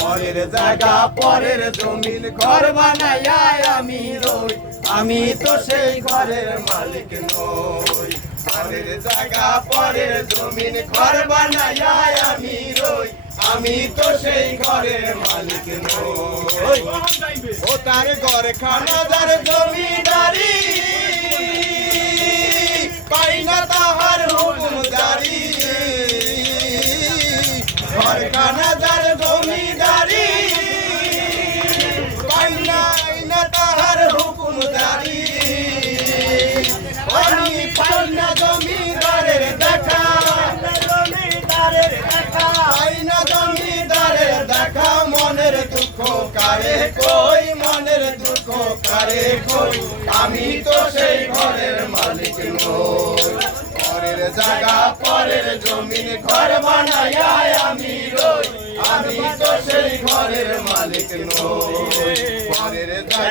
পরের জায়গা পরের জমিন ঘর বানাইয়া আমি রই, আমি তো সেই ঘরের মালিক নই। পরের জায়গা পরের জমিন ঘর বানাইয়া আমি রই, আমি তো সেই ঘরের মালিক নই। ও তার ঘর খানা যার জমিদারি, পাই না তাহার হুকুম জারি। ঘর খানা যার জমিদারি, পাই না তাহার হুকুম জারি। আমি পাই না জমিদারের দেখা, পাই না জমিদারের দেখা। মনের দুঃখ কারে কই, মনের দুঃখ কারে কই, আমি তো সেই ঘরের মালিক নই। পরের জায়গা পরের জমিন ঘর বানাইয়া আমি রই, আমি তো সেই ঘরের মালিক নই। পরের জায়গা